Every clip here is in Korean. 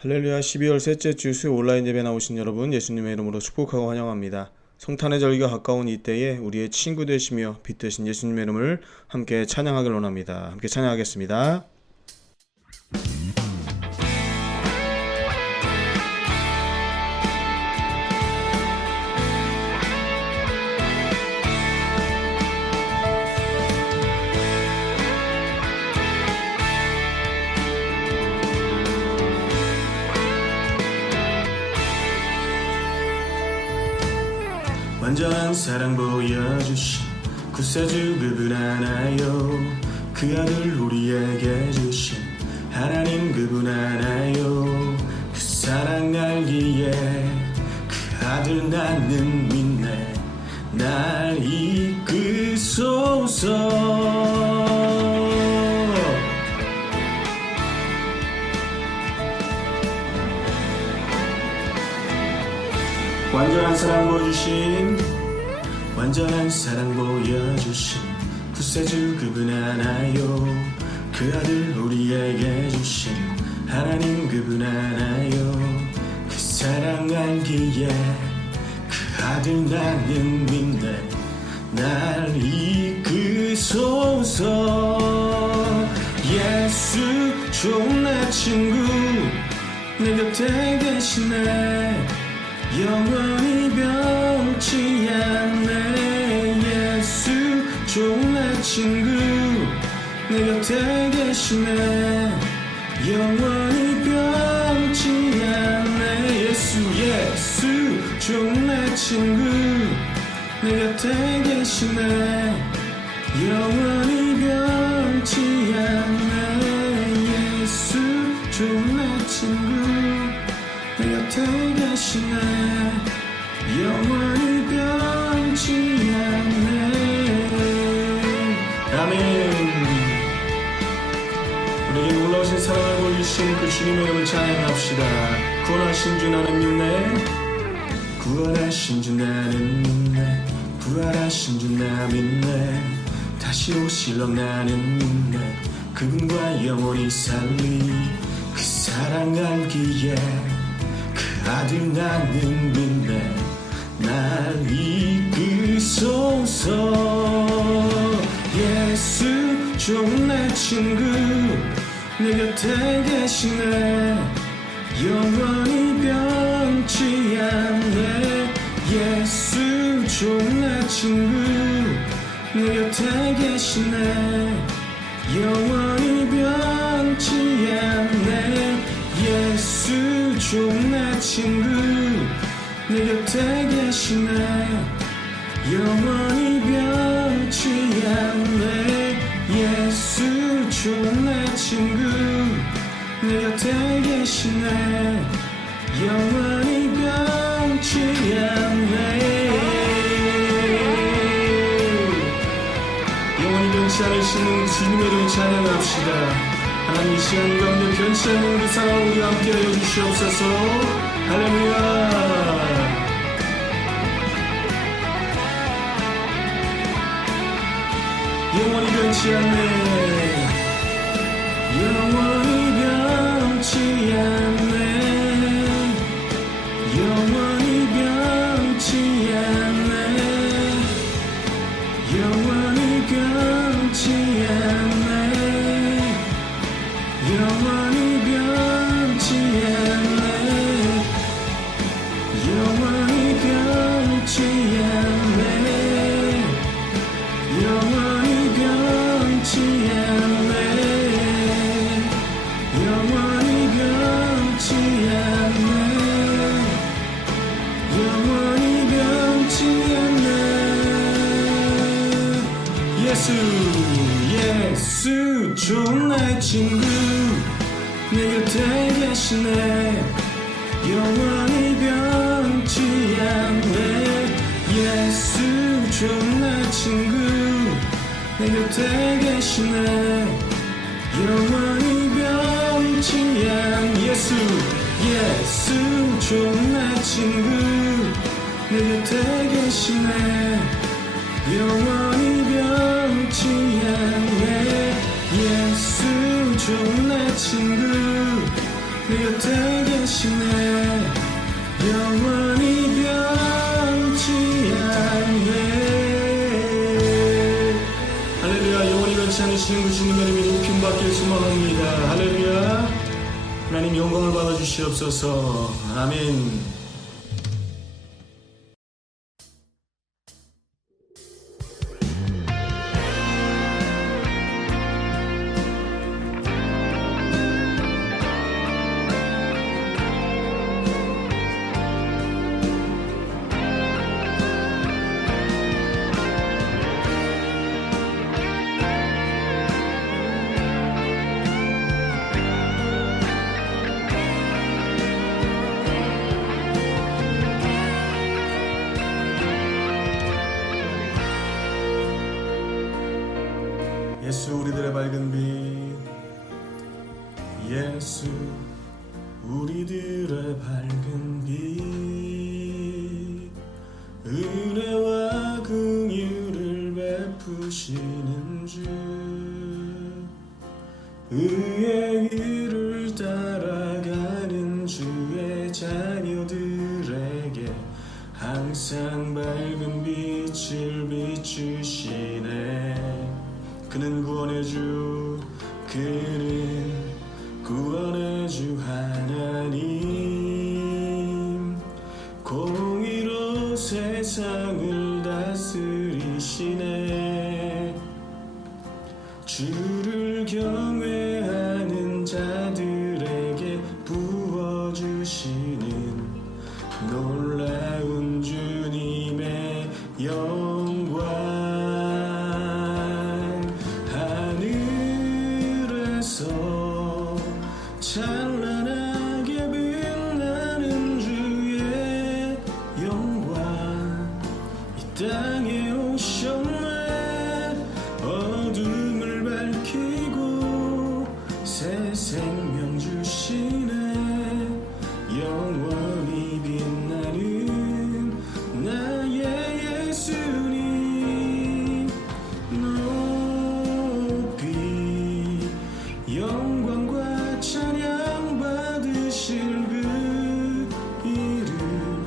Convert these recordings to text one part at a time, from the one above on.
할렐루야. 12월 셋째 주 수요 온라인 예배 나오신 여러분, 예수님의 이름으로 축복하고 환영합니다. 성탄의 절기가 가까운 이때에 우리의 친구 되시며 빛 되신 예수님의 이름을 함께 찬양하길 원합니다. 함께 찬양하겠습니다. 완전한 사랑 보여주신 구세주 그분 하나요. 그 아들 우리에게 주신 하나님 그분 하나요. 그 사랑 알기에 그 아들 나는 믿네. 날 이끄소서. 완전한 사랑 보여주신 구세주 그분 하나요. 그 아들 우리에게 주신 하나님 그분 하나요. 그 사랑 알기에 그 아들 나는 믿네. 날 이끄소서. 예수 좋은 내 친구 내 곁에 계시네. 영원히 변치 않네. 예수 좋은 내 친구 내 곁에 계시네. 영원히 변치 않네. 예수 좋은 내 친구 내 곁에 계시네. 영원히 변치 않네. 예수 좋은 내 친구 내 곁에 계시네. 영원히 변치 않네. 아멘. 우리에게 놀라우신 사랑을 보이신 그 주님의 이름을 찬양합시다. 구원하신 주 나는 믿네. 구원하신 주 나는 믿네. 부활하신 주 나 믿네. 다시 오실 러 나는 믿네. 그분과 영원히 살리 그 사랑 알기에 아들 나는 믿네. 날 이끄소서. 예수 좋은 내 친구 내 곁에 계시네. 영원히 변치 않네. 예수 좋은 내 친구 내 곁에 계시네. 영원히 변치 않네. 예수 좋은 내 친구 내 곁에 계시네. 영원히 변치 않네. 예수 좋은 내 친구 내 곁에 계시네. 영원히 변치 않네. 영원히 변치 않으시는 주님의 이름을 찬양합시다. 하나님 이 시간 가운데 변치 않는 그 상황 우리와 함께 하여 주시옵소서. 할렐루야. 영원히 변치 않네. 영원히 변치 않네. 영원히 변치 않네. 영원히 변치 않네. 영원히 변치 않네. 영원히 변치 않네. 영원히 변치 않네. 영원히 변치 않네. 영원히 변치 않네. 예수 좋은 내 친구 내 곁에 계시네. 영원히 변치 않네. 예수 좋은 내 친구 내 곁에 계시네. 영원히 변치 않네. 예수 좋은 내 친구 내 곁에 계시네. 영원히 변치 않네. 예수 좋은 내 친구 내 곁에 계시네 영원히 변치 않네 할렐루야 영원히 변치 않으시는 그 주님의 이름이 높임받길 소망합니다 할렐루야 하나님 영광을 받아주시옵소서 아멘 예수 우리들의 밝은 빛 예수 우리들의 밝은 빛 은혜와 긍휼을 베푸시는 주 의의 길을 따라가는 주의 자녀들에게 항상 밝은 빛을 비추시네 그는 구원의 주 그는 구원의 주 하나님 공의로 세상을 다스리시네 주를 경외하는 자들에게 부어주시는 놀라운 주님의 영광 찬란하게 빛나는 주의 영광 이 땅에 오셨네 어둠을 밝히고 새 생명 주시네 영원히 빛나는 나의 예수님 높이 영광과 찬양 받으실 그 이름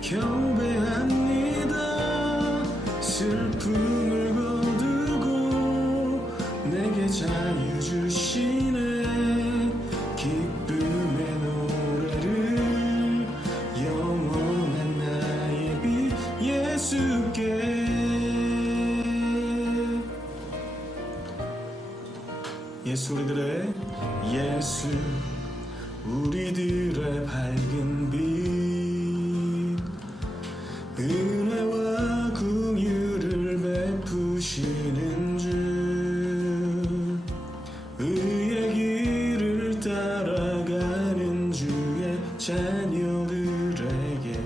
경배합니다 슬픔을 거두고 내게 자유 주시네 기쁨의 노래를 영원한 나의 빛 예수께 예수 우리들의 예수 우리들의 밝은 빛 은혜와 긍휼을 베푸시는 주 의의 길을 따라가는 주의 자녀들에게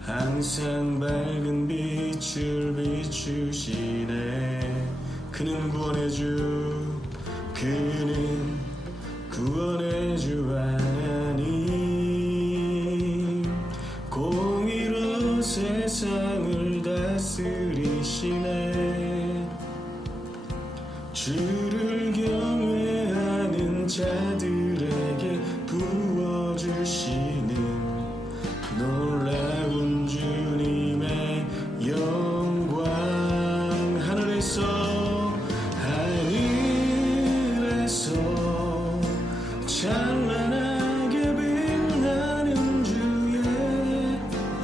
항상 밝은 빛을 비추시네 그는 구원의 주 그는 구원의 주 하나님 공의로 세상을 다스리시네 주를 경외하는 자들에게 부어주시는 놀라운 주님의 영광 하늘에서 찬란하게 빛나는 주의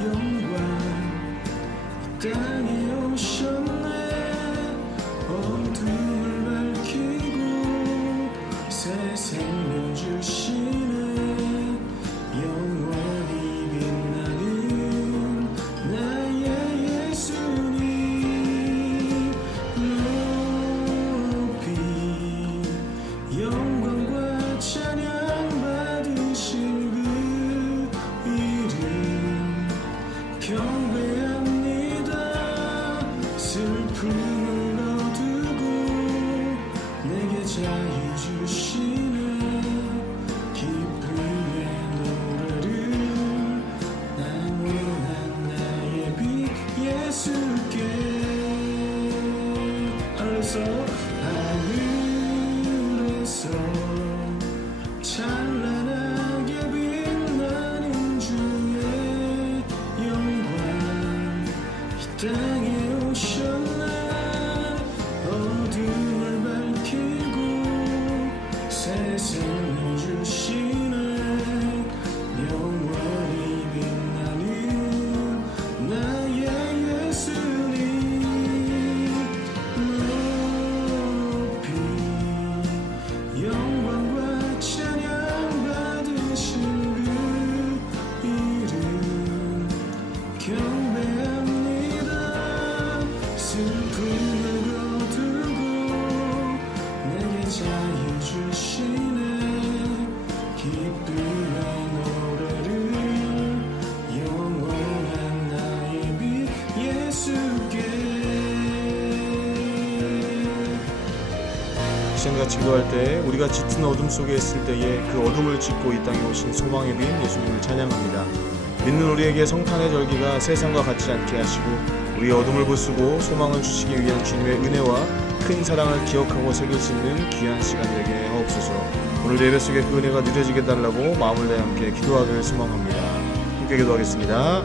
영광 이 땅에 오셨네 어둠을 밝히 땅에 오셨네. 어둠을 밝히고 세상을 주시네. 영원히 빛나는 나의 예수님 높이 영광과 찬양 받으신 그 이름 경배합니다. 슬픔을 거두고 내게 자유 주시네. 기쁨의 노래를 영원한 나의 빛 예수께. 시간같이 기도할 때 우리가 짙은 어둠 속에 있을 때에 그 어둠을 찢고 이 땅에 오신 소망의 빛 예수님을 찬양합니다. 믿는 우리에게 성탄의 절기가 세상과 같지 않게 하시고 우리의 어둠을 부수고 소망을 주시기 위한 주님의 은혜와 큰 사랑을 기억하고 새길 수 있는 귀한 시간 되게 하옵소서. 오늘 예배 속에 그 은혜가 누려지게 달라고 마음을 다해 함께 기도하기를 소망합니다. 함께 기도하겠습니다.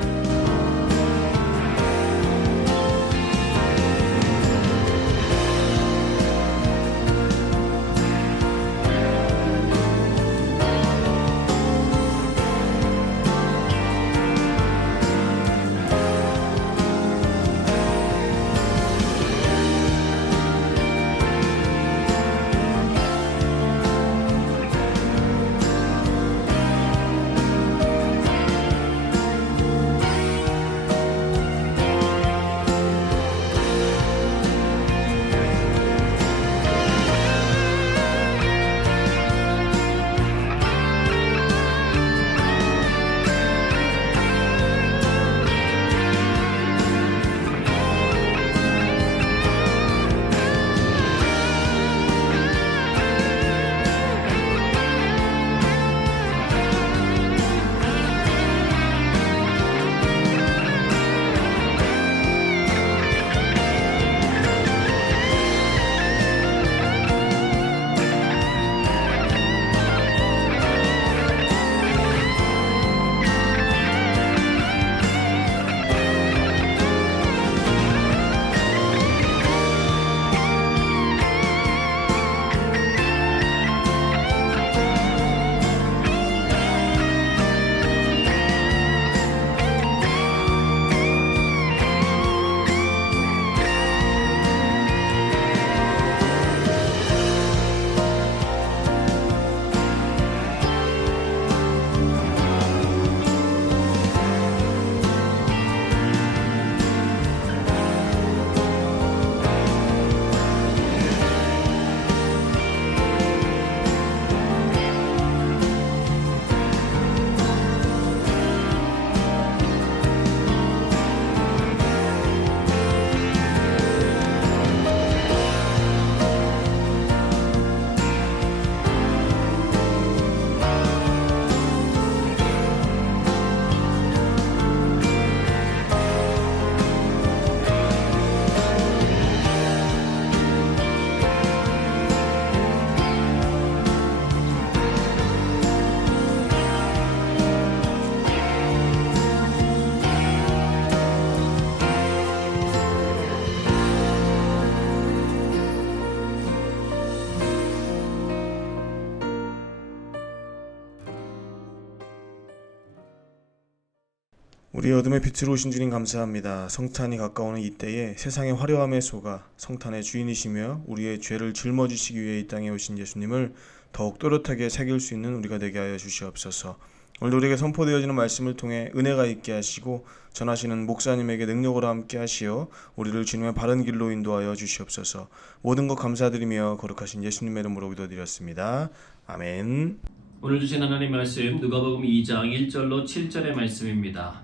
우리의 어둠의 빛으로 오신 주님 감사합니다. 성탄이 가까우는 이때에 세상의 화려함에 속아 성탄의 주인이시며 우리의 죄를 짊어지시기 위해 이 땅에 오신 예수님을 더욱 또렷하게 새길 수 있는 우리가 되게 하여 주시옵소서. 오늘도 우리에게 선포되어지는 말씀을 통해 은혜가 있게 하시고 전하시는 목사님에게 능력으로 함께 하시어 우리를 주님의 바른 길로 인도하여 주시옵소서. 모든 것 감사드리며 거룩하신 예수님의 이름으로 기도드렸습니다. 아멘. 오늘 주신 하나님 말씀 누가복음 2장 1절로 7절의 말씀입니다.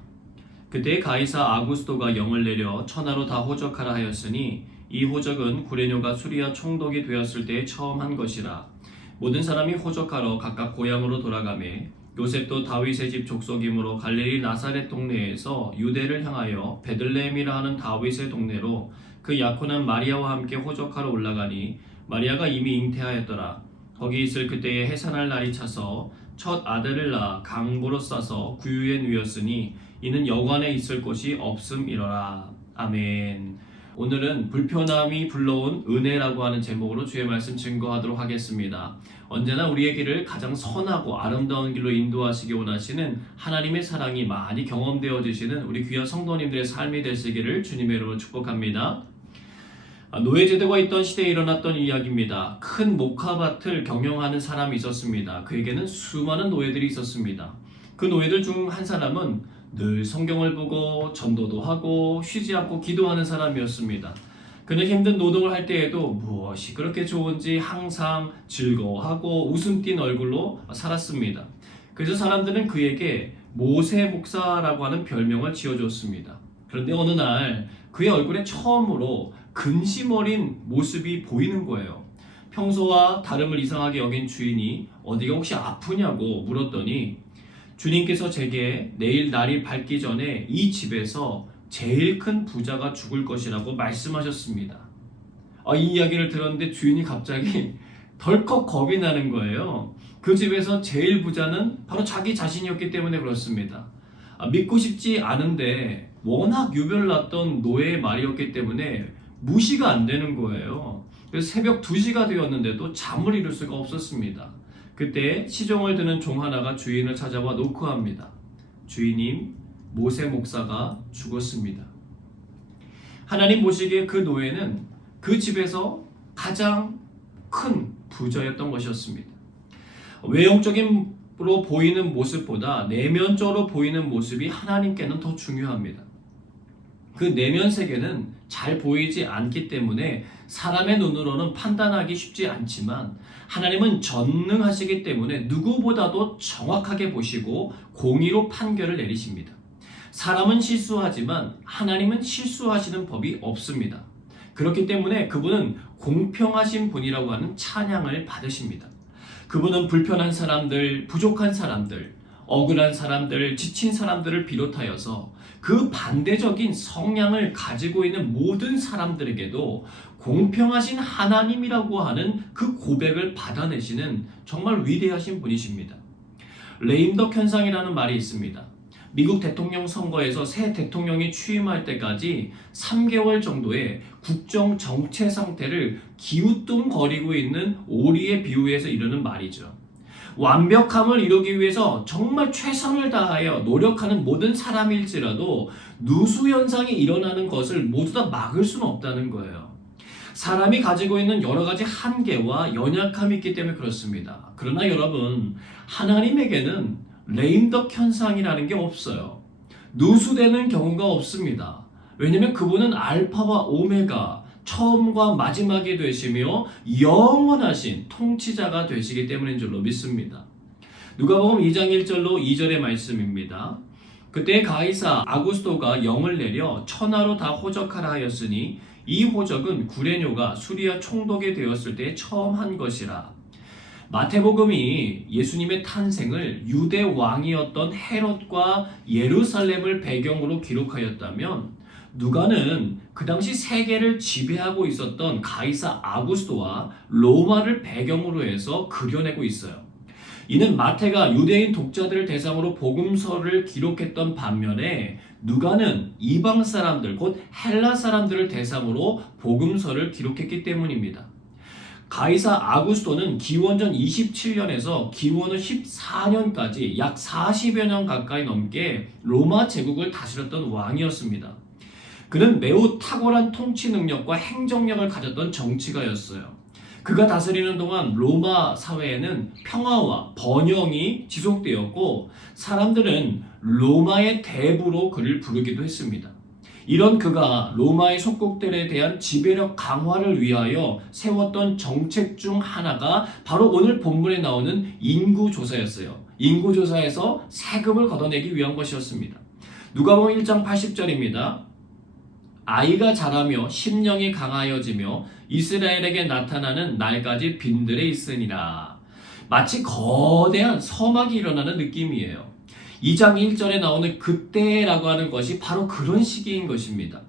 그때 가이사 아구스토가 영을 내려 천하로 다 호적하라 하였으니 이 호적은 구레뇨가 수리아 총독이 되었을 때 처음 한 것이라. 모든 사람이 호적하러 각각 고향으로 돌아가매 요셉도 다윗의 집 족속이므로 갈릴리 나사렛 동네에서 유대를 향하여 베들레헴이라 하는 다윗의 동네로 그 약혼한 마리아와 함께 호적하러 올라가니 마리아가 이미 잉태하였더라. 거기 있을 그때에 해산할 날이 차서 첫 아들을 낳아 강보로 싸서 구유에 누였으니 이는 여관에 있을 곳이 없음이러라. 아멘. 오늘은 불편함이 불러온 은혜라고 하는 제목으로 주의 말씀 증거하도록 하겠습니다. 언제나 우리의 길을 가장 선하고 아름다운 길로 인도하시기 원하시는 하나님의 사랑이 많이 경험되어지시는 우리 귀한 성도님들의 삶이 되시기를 주님의 이름으로 축복합니다. 노예제도가 있던 시대에 일어났던 이야기입니다. 큰 목화밭을 경영하는 사람이 있었습니다. 그에게는 수많은 노예들이 있었습니다. 그 노예들 중 한 사람은 늘 성경을 보고 전도도 하고 쉬지 않고 기도하는 사람이었습니다. 그는 힘든 노동을 할 때에도 무엇이 그렇게 좋은지 항상 즐거워하고 웃음 띤 얼굴로 살았습니다. 그래서 사람들은 그에게 모세 목사라고 하는 별명을 지어줬습니다. 그런데 어느 날 그의 얼굴에 처음으로 근심 어린 모습이 보이는 거예요. 평소와 다름을 이상하게 여긴 주인이 어디가 혹시 아프냐고 물었더니 주님께서 제게 내일 날이 밝기 전에 이 집에서 제일 큰 부자가 죽을 것이라고 말씀하셨습니다. 이 이야기를 들었는데 주인이 갑자기 덜컥 겁이 나는 거예요. 그 집에서 제일 부자는 바로 자기 자신이었기 때문에 그렇습니다. 믿고 싶지 않은데 워낙 유별났던 노예의 말이었기 때문에 무시가 안 되는 거예요. 그래서 새벽 2시가 되었는데도 잠을 이룰 수가 없었습니다. 그때 시종을 드는 종 하나가 주인을 찾아와 노크합니다. 주인님, 모세 목사가 죽었습니다. 하나님 보시기에 그 노예는 그 집에서 가장 큰 부자였던 것이었습니다. 외형적으로 보이는 모습보다 내면적으로 보이는 모습이 하나님께는 더 중요합니다. 그 내면 세계는 잘 보이지 않기 때문에 사람의 눈으로는 판단하기 쉽지 않지만 하나님은 전능하시기 때문에 누구보다도 정확하게 보시고 공의로 판결을 내리십니다. 사람은 실수하지만 하나님은 실수하시는 법이 없습니다. 그렇기 때문에 그분은 공평하신 분이라고 하는 찬양을 받으십니다. 그분은 불편한 사람들, 부족한 사람들, 억울한 사람들, 지친 사람들을 비롯하여서 그 반대적인 성향을 가지고 있는 모든 사람들에게도 공평하신 하나님이라고 하는 그 고백을 받아내시는 정말 위대하신 분이십니다. 레임덕 현상이라는 말이 있습니다. 미국 대통령 선거에서 새 대통령이 취임할 때까지 3개월 정도의 국정 정체 상태를 기우뚱거리고 있는 오리에 비유해서 이르는 말이죠. 완벽함을 이루기 위해서 정말 최선을 다하여 노력하는 모든 사람일지라도 누수 현상이 일어나는 것을 모두 다 막을 수는 없다는 거예요. 사람이 가지고 있는 여러 가지 한계와 연약함이 있기 때문에 그렇습니다. 그러나 여러분, 하나님에게는 레임덕 현상이라는 게 없어요. 누수되는 경우가 없습니다. 왜냐하면 그분은 알파와 오메가, 처음과 마지막이 되시며 영원하신 통치자가 되시기 때문인 줄로 믿습니다. 누가복음 2장 1절로 2절의 말씀입니다. 그때 가이사 아구스토가 영을 내려 천하로 다 호적하라 하였으니 이 호적은 구레뇨가 수리아 총독이 되었을 때 처음 한 것이라. 마태복음이 예수님의 탄생을 유대 왕이었던 헤롯과 예루살렘을 배경으로 기록하였다면 누가는 그 당시 세계를 지배하고 있었던 가이사 아구스토와 로마를 배경으로 해서 그려내고 있어요. 이는 마태가 유대인 독자들을 대상으로 복음서를 기록했던 반면에 누가는 이방 사람들, 곧 헬라 사람들을 대상으로 복음서를 기록했기 때문입니다. 가이사 아구스토는 기원전 27년에서 기원후 14년까지 약 40여 년 가까이 넘게 로마 제국을 다스렸던 왕이었습니다. 그는 매우 탁월한 통치 능력과 행정력을 가졌던 정치가였어요. 그가 다스리는 동안 로마 사회에는 평화와 번영이 지속되었고 사람들은 로마의 대부로 그를 부르기도 했습니다. 이런 그가 로마의 속국들에 대한 지배력 강화를 위하여 세웠던 정책 중 하나가 바로 오늘 본문에 나오는 인구조사였어요. 인구조사에서 세금을 걷어내기 위한 것이었습니다. 누가복음 1장 80절입니다. 아이가 자라며 심령이 강하여지며 이스라엘에게 나타나는 날까지 빈들에 있으니라. 마치 거대한 서막이 일어나는 느낌이에요. 2장 1절에 나오는 그때라고 하는 것이 바로 그런 시기인 것입니다.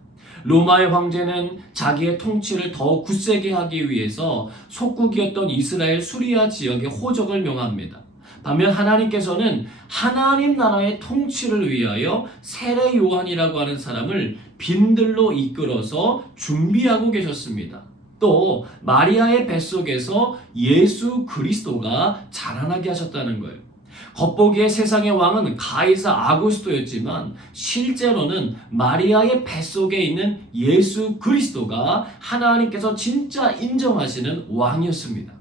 로마의 황제는 자기의 통치를 더 굳세게 하기 위해서 속국이었던 이스라엘 수리아 지역에 호적을 명합니다. 반면 하나님께서는 하나님 나라의 통치를 위하여 세례 요한이라고 하는 사람을 빈들로 이끌어서 준비하고 계셨습니다. 또 마리아의 뱃속에서 예수 그리스도가 자라나게 하셨다는 거예요. 겉보기에 세상의 왕은 가이사 아구스토였지만 실제로는 마리아의 뱃속에 있는 예수 그리스도가 하나님께서 진짜 인정하시는 왕이었습니다.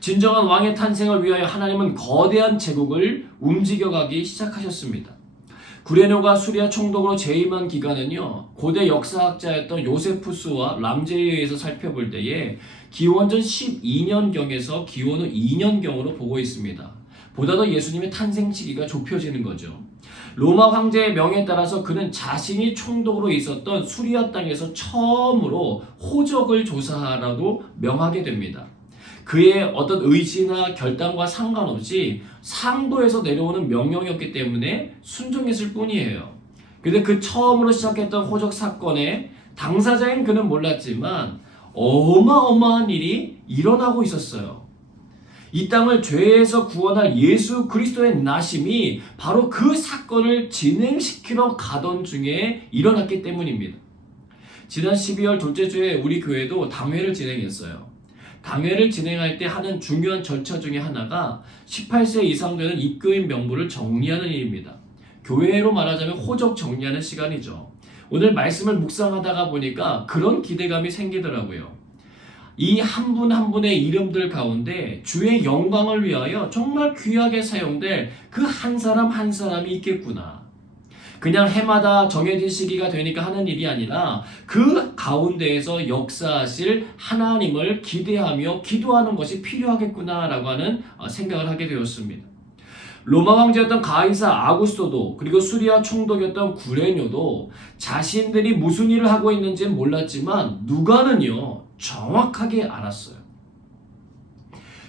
진정한 왕의 탄생을 위하여 하나님은 거대한 제국을 움직여가기 시작하셨습니다. 구레뇨가 수리아 총독으로 재임한 기간은요, 고대 역사학자였던 요세푸스와 람제에 의해서 살펴볼 때에 기원전 12년경에서 기원 후 2년경으로 보고 있습니다. 보다 더 예수님의 탄생 시기가 좁혀지는 거죠. 로마 황제의 명에 따라서 그는 자신이 총독으로 있었던 수리아 땅에서 처음으로 호적을 조사하라고 명하게 됩니다. 그의 어떤 의지나 결단과 상관없이 상도에서 내려오는 명령이었기 때문에 순종했을 뿐이에요. 그런데 그 처음으로 시작했던 호적 사건의 당사자인 그는 몰랐지만 어마어마한 일이 일어나고 있었어요. 이 땅을 죄에서 구원할 예수 그리스도의 나심이 바로 그 사건을 진행시키러 가던 중에 일어났기 때문입니다. 지난 12월 둘째 주에 우리 교회도 당회를 진행했어요. 당회를 진행할 때 하는 중요한 절차 중에 하나가 18세 이상 되는 입교인 명부를 정리하는 일입니다. 교회로 말하자면 호적 정리하는 시간이죠. 오늘 말씀을 묵상하다가 보니까 그런 기대감이 생기더라고요. 이 한 분 한 분의 이름들 가운데 주의 영광을 위하여 정말 귀하게 사용될 그 한 사람 한 사람이 있겠구나. 그냥 해마다 정해진 시기가 되니까 하는 일이 아니라 그 가운데에서 역사하실 하나님을 기대하며 기도하는 것이 필요하겠구나라고 하는 생각을 하게 되었습니다. 로마 황제였던 가이사 아구스토도 그리고 수리아 총독이었던 구레뇨도 자신들이 무슨 일을 하고 있는지는 몰랐지만 누가는요 정확하게 알았어요.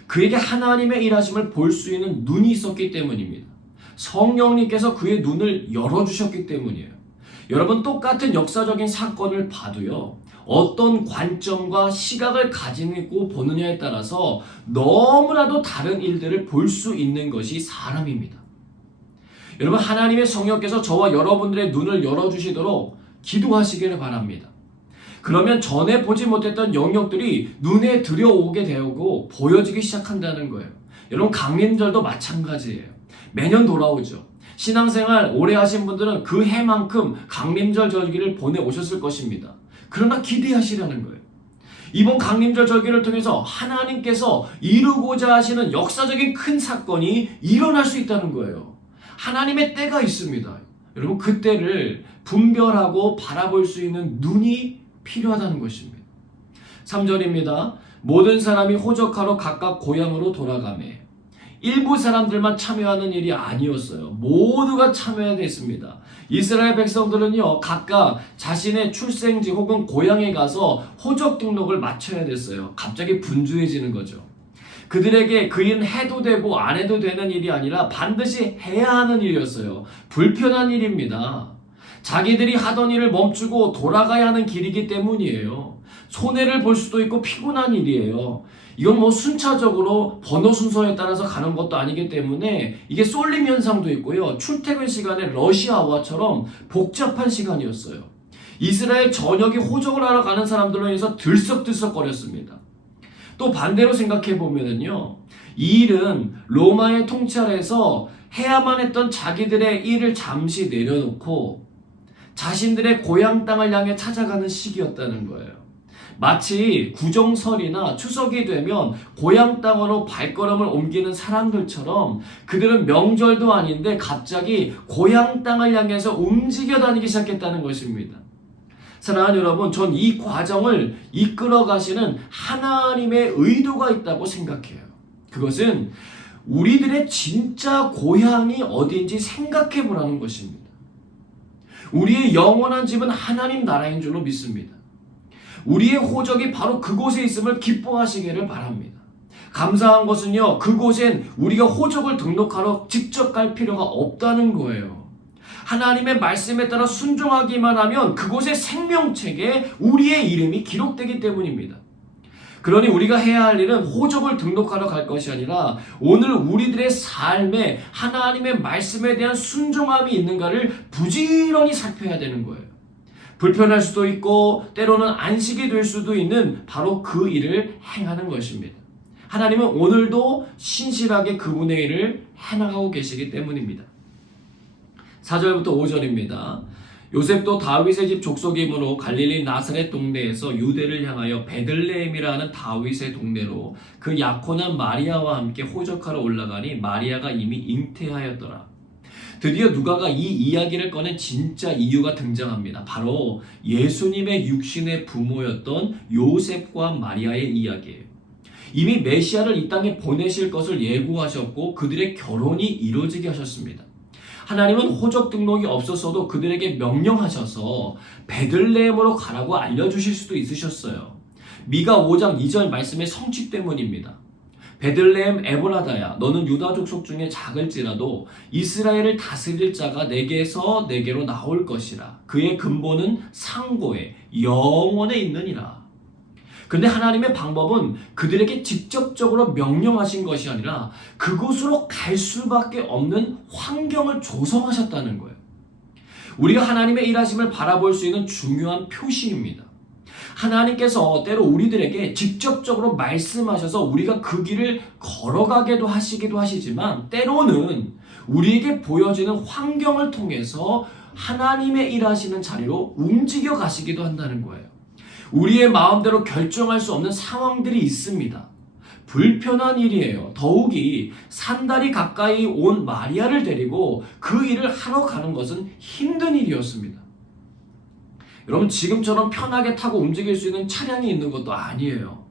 그에게 하나님의 일하심을 볼 수 있는 눈이 있었기 때문입니다. 성령님께서 그의 눈을 열어주셨기 때문이에요. 여러분, 똑같은 역사적인 사건을 봐도요, 어떤 관점과 시각을 가지고 보느냐에 따라서 너무나도 다른 일들을 볼 수 있는 것이 사람입니다. 여러분, 하나님의 성령께서 저와 여러분들의 눈을 열어주시도록 기도하시기를 바랍니다. 그러면 전에 보지 못했던 영역들이 눈에 들여오게 되고 보여지기 시작한다는 거예요. 여러분, 강림절도 마찬가지예요. 매년 돌아오죠. 신앙생활 오래 하신 분들은 그 해만큼 강림절 절기를 보내오셨을 것입니다. 그러나 기대하시라는 거예요. 이번 강림절 절기를 통해서 하나님께서 이루고자 하시는 역사적인 큰 사건이 일어날 수 있다는 거예요. 하나님의 때가 있습니다. 여러분, 그 때를 분별하고 바라볼 수 있는 눈이 필요하다는 것입니다. 3절입니다. 모든 사람이 호적하러 각각 고향으로 돌아가매. 일부 사람들만 참여하는 일이 아니었어요. 모두가 참여해야 됐습니다. 이스라엘 백성들은요, 각각 자신의 출생지 혹은 고향에 가서 호적 등록을 마쳐야 됐어요. 갑자기 분주해지는 거죠. 그들에게 그 일은 해도 되고 안 해도 되는 일이 아니라 반드시 해야 하는 일이었어요. 불편한 일입니다. 자기들이 하던 일을 멈추고 돌아가야 하는 길이기 때문이에요. 손해를 볼 수도 있고 피곤한 일이에요. 이건 뭐 순차적으로 번호 순서에 따라서 가는 것도 아니기 때문에 이게 쏠림 현상도 있고요. 출퇴근 시간에 러시아와처럼 복잡한 시간이었어요. 이스라엘 전역이 호적을 하러 가는 사람들로 인해서 들썩들썩거렸습니다. 또 반대로 생각해 보면은요, 이 일은 로마의 통치 아래에서 해야만 했던 자기들의 일을 잠시 내려놓고 자신들의 고향 땅을 향해 찾아가는 시기였다는 거예요. 마치 구정설이나 추석이 되면 고향 땅으로 발걸음을 옮기는 사람들처럼 그들은 명절도 아닌데 갑자기 고향 땅을 향해서 움직여 다니기 시작했다는 것입니다. 사랑하는 여러분, 전 이 과정을 이끌어 가시는 하나님의 의도가 있다고 생각해요. 그것은 우리들의 진짜 고향이 어디인지 생각해 보라는 것입니다. 우리의 영원한 집은 하나님 나라인 줄로 믿습니다. 우리의 호적이 바로 그곳에 있음을 기뻐하시기를 바랍니다. 감사한 것은요, 그곳엔 우리가 호적을 등록하러 직접 갈 필요가 없다는 거예요. 하나님의 말씀에 따라 순종하기만 하면 그곳의 생명책에 우리의 이름이 기록되기 때문입니다. 그러니 우리가 해야 할 일은 호적을 등록하러 갈 것이 아니라 오늘 우리들의 삶에 하나님의 말씀에 대한 순종함이 있는가를 부지런히 살펴야 되는 거예요. 불편할 수도 있고 때로는 안식이 될 수도 있는 바로 그 일을 행하는 것입니다. 하나님은 오늘도 신실하게 그분의 일을 해나가고 계시기 때문입니다. 4절부터 5절입니다. 요셉도 다윗의 집 족속이므로 갈릴리 나사렛 동네에서 유대를 향하여 베들레헴이라는 다윗의 동네로 그 약혼한 마리아와 함께 호적하러 올라가니 마리아가 이미 잉태하였더라. 드디어 누가가 이 이야기를 꺼낸 진짜 이유가 등장합니다. 바로 예수님의 육신의 부모였던 요셉과 마리아의 이야기예요. 이미 메시아를 이 땅에 보내실 것을 예고하셨고 그들의 결혼이 이루어지게 하셨습니다. 하나님은 호적 등록이 없었어도 그들에게 명령하셔서 베들레헴으로 가라고 알려주실 수도 있으셨어요. 미가 5장 2절 말씀의 성취 때문입니다. 베들레헴 에브라다야 너는 유다 족속 중에 작을지라도 이스라엘을 다스릴 자가 내게서 내게로 나올 것이라. 그의 근본은 상고에 영원에 있느니라. 그런데 하나님의 방법은 그들에게 직접적으로 명령하신 것이 아니라 그곳으로 갈 수밖에 없는 환경을 조성하셨다는 거예요. 우리가 하나님의 일하심을 바라볼 수 있는 중요한 표시입니다. 하나님께서 때로 우리들에게 직접적으로 말씀하셔서 우리가 그 길을 걸어가게도 하시기도 하시지만 때로는 우리에게 보여지는 환경을 통해서 하나님의 일하시는 자리로 움직여 가시기도 한다는 거예요. 우리의 마음대로 결정할 수 없는 상황들이 있습니다. 불편한 일이에요. 더욱이 산달이 가까이 온 마리아를 데리고 그 일을 하러 가는 것은 힘든 일이었습니다. 여러분 지금처럼 편하게 타고 움직일 수 있는 차량이 있는 것도 아니에요.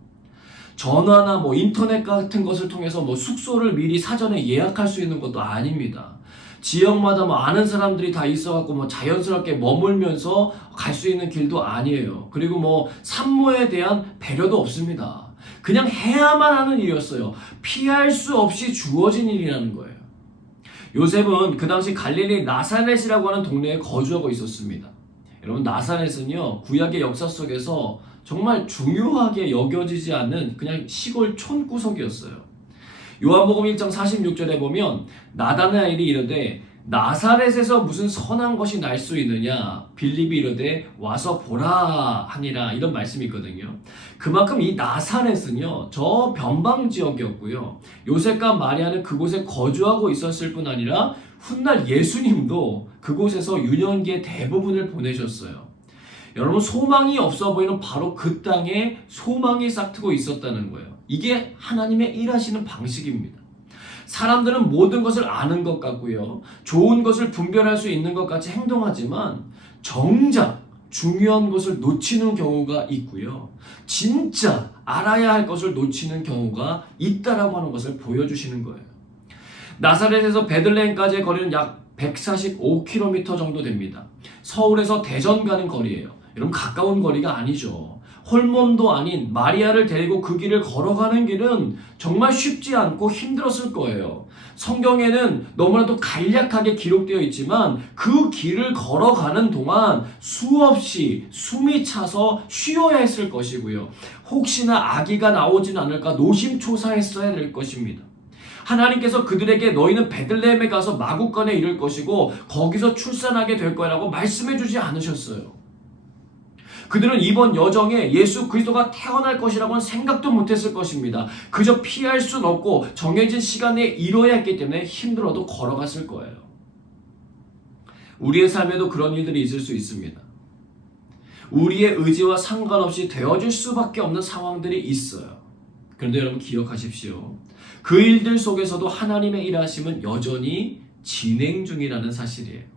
전화나 인터넷 같은 것을 통해서 숙소를 미리 사전에 예약할 수 있는 것도 아닙니다. 지역마다 아는 사람들이 다 있어갖고 자연스럽게 머물면서 갈 수 있는 길도 아니에요. 그리고 산모에 대한 배려도 없습니다. 그냥 해야만 하는 일이었어요. 피할 수 없이 주어진 일이라는 거예요. 요셉은 그 당시 갈릴리 나사렛이라고 하는 동네에 거주하고 있었습니다. 여러분 나사렛은요 구약의 역사 속에서 정말 중요하게 여겨지지 않는 그냥 시골 촌구석이었어요. 요한복음 1장 46절에 보면 나다나엘이 이르되 나사렛에서 무슨 선한 것이 날 수 있느냐 빌립이 이르되 와서 보라 하니라 이런 말씀이 있거든요. 그만큼 이 나사렛은요 저 변방 지역이었고요. 요셉과 마리아는 그곳에 거주하고 있었을 뿐 아니라 훗날 예수님도 그곳에서 유년기의 대부분을 보내셨어요. 여러분 소망이 없어 보이는 바로 그 땅에 소망이 싹트고 있었다는 거예요. 이게 하나님의 일하시는 방식입니다. 사람들은 모든 것을 아는 것 같고요. 좋은 것을 분별할 수 있는 것 같이 행동하지만 정작 중요한 것을 놓치는 경우가 있고요. 진짜 알아야 할 것을 놓치는 경우가 있다라고 하는 것을 보여주시는 거예요. 나사렛에서 베들레헴까지의 거리는 약 145km 정도 됩니다. 서울에서 대전 가는 거리예요. 여러분 가까운 거리가 아니죠. 홀몸도 아닌 마리아를 데리고 그 길을 걸어가는 길은 정말 쉽지 않고 힘들었을 거예요. 성경에는 너무나도 간략하게 기록되어 있지만 그 길을 걸어가는 동안 수없이 숨이 차서 쉬어야 했을 것이고요. 혹시나 아기가 나오진 않을까 노심초사했어야 될 것입니다. 하나님께서 그들에게 너희는 베들레헴에 가서 마구간에 이를 것이고 거기서 출산하게 될 거라고 말씀해 주지 않으셨어요. 그들은 이번 여정에 예수 그리스도가 태어날 것이라고는 생각도 못했을 것입니다. 그저 피할 수는 없고 정해진 시간에 이뤄야 했기 때문에 힘들어도 걸어갔을 거예요. 우리의 삶에도 그런 일들이 있을 수 있습니다. 우리의 의지와 상관없이 되어질 수밖에 없는 상황들이 있어요. 그런데 여러분 기억하십시오. 그 일들 속에서도 하나님의 일하심은 여전히 진행 중이라는 사실이에요.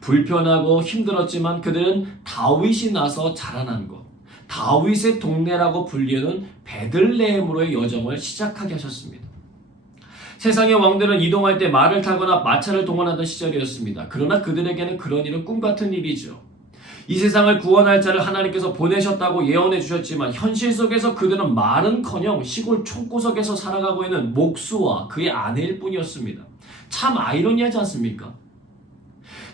불편하고 힘들었지만 그들은 다윗이 나서 자라난 곳, 다윗의 동네라고 불리는 베들레헴으로의 여정을 시작하게 하셨습니다. 세상의 왕들은 이동할 때 말을 타거나 마차를 동원하던 시절이었습니다. 그러나 그들에게는 그런 일은 꿈같은 일이죠. 이 세상을 구원할 자를 하나님께서 보내셨다고 예언해 주셨지만 현실 속에서 그들은 말은커녕 시골 촌구석에서 살아가고 있는 목수와 그의 아내일 뿐이었습니다. 참 아이러니하지 않습니까?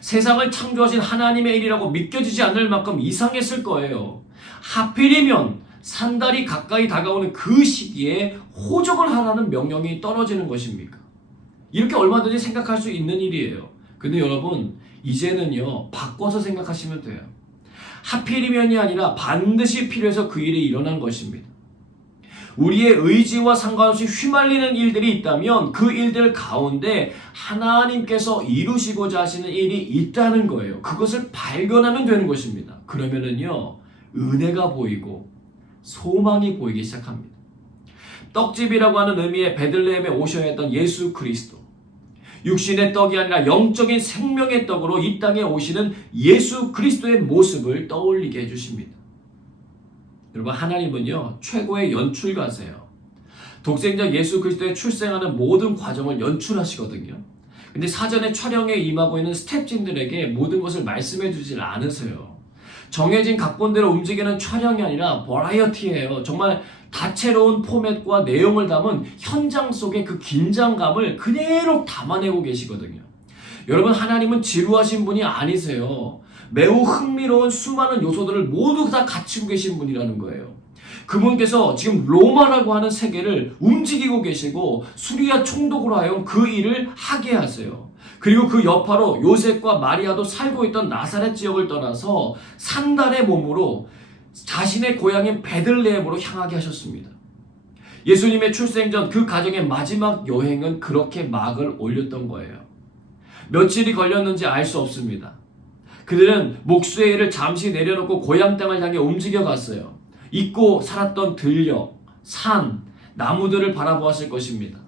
세상을 창조하신 하나님의 일이라고 믿겨지지 않을 만큼 이상했을 거예요. 하필이면 산달이 가까이 다가오는 그 시기에 호적을 하라는 명령이 떨어지는 것입니까? 이렇게 얼마든지 생각할 수 있는 일이에요. 근데 여러분, 이제는요, 바꿔서 생각하시면 돼요. 하필이면이 아니라 반드시 필요해서 그 일이 일어난 것입니다. 우리의 의지와 상관없이 휘말리는 일들이 있다면 그 일들 가운데 하나님께서 이루시고자 하시는 일이 있다는 거예요. 그것을 발견하면 되는 것입니다. 그러면은요, 은혜가 보이고 소망이 보이기 시작합니다. 떡집이라고 하는 의미의 베들레헴에 오셔야 했던 예수 그리스도, 육신의 떡이 아니라 영적인 생명의 떡으로 이 땅에 오시는 예수 그리스도의 모습을 떠올리게 해주십니다. 여러분, 하나님은요, 최고의 연출가세요. 독생자 예수 그리스도의 출생하는 모든 과정을 연출하시거든요. 근데 사전에 촬영에 임하고 있는 스태프진들에게 모든 것을 말씀해 주질 않으세요. 정해진 각본대로 움직이는 촬영이 아니라 버라이어티예요. 정말 다채로운 포맷과 내용을 담은 현장 속의 그 긴장감을 그대로 담아내고 계시거든요. 여러분, 하나님은 지루하신 분이 아니세요. 매우 흥미로운 수많은 요소들을 모두 다 갖추고 계신 분이라는 거예요. 그분께서 지금 로마라고 하는 세계를 움직이고 계시고 수리아 총독으로 하여금 그 일을 하게 하세요. 그리고 그 여파로 요셉과 마리아도 살고 있던 나사렛 지역을 떠나서 산달의 몸으로 자신의 고향인 베들레헴으로 향하게 하셨습니다. 예수님의 출생 전 그 가정의 마지막 여행은 그렇게 막을 올렸던 거예요. 며칠이 걸렸는지 알 수 없습니다. 그들은 목수의 일을 잠시 내려놓고 고향 땅을 향해 움직여 갔어요. 잊고 살았던 들녘, 산, 나무들을 바라보았을 것입니다.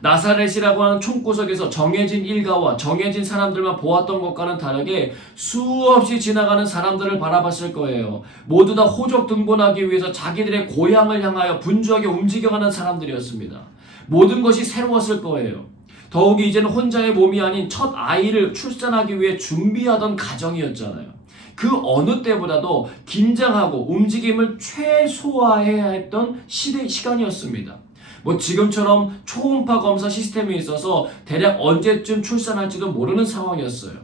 나사렛이라고 하는 총구석에서 정해진 일가와 정해진 사람들만 보았던 것과는 다르게 수없이 지나가는 사람들을 바라봤을 거예요. 모두 다 호적 등본하기 위해서 자기들의 고향을 향하여 분주하게 움직여가는 사람들이었습니다. 모든 것이 새로웠을 거예요. 더욱이 이제는 혼자의 몸이 아닌 첫 아이를 출산하기 위해 준비하던 가정이었잖아요. 그 어느 때보다도 긴장하고 움직임을 최소화해야 했던 시간이었습니다. 지금처럼 초음파 검사 시스템이 있어서 대략 언제쯤 출산할지도 모르는 상황이었어요.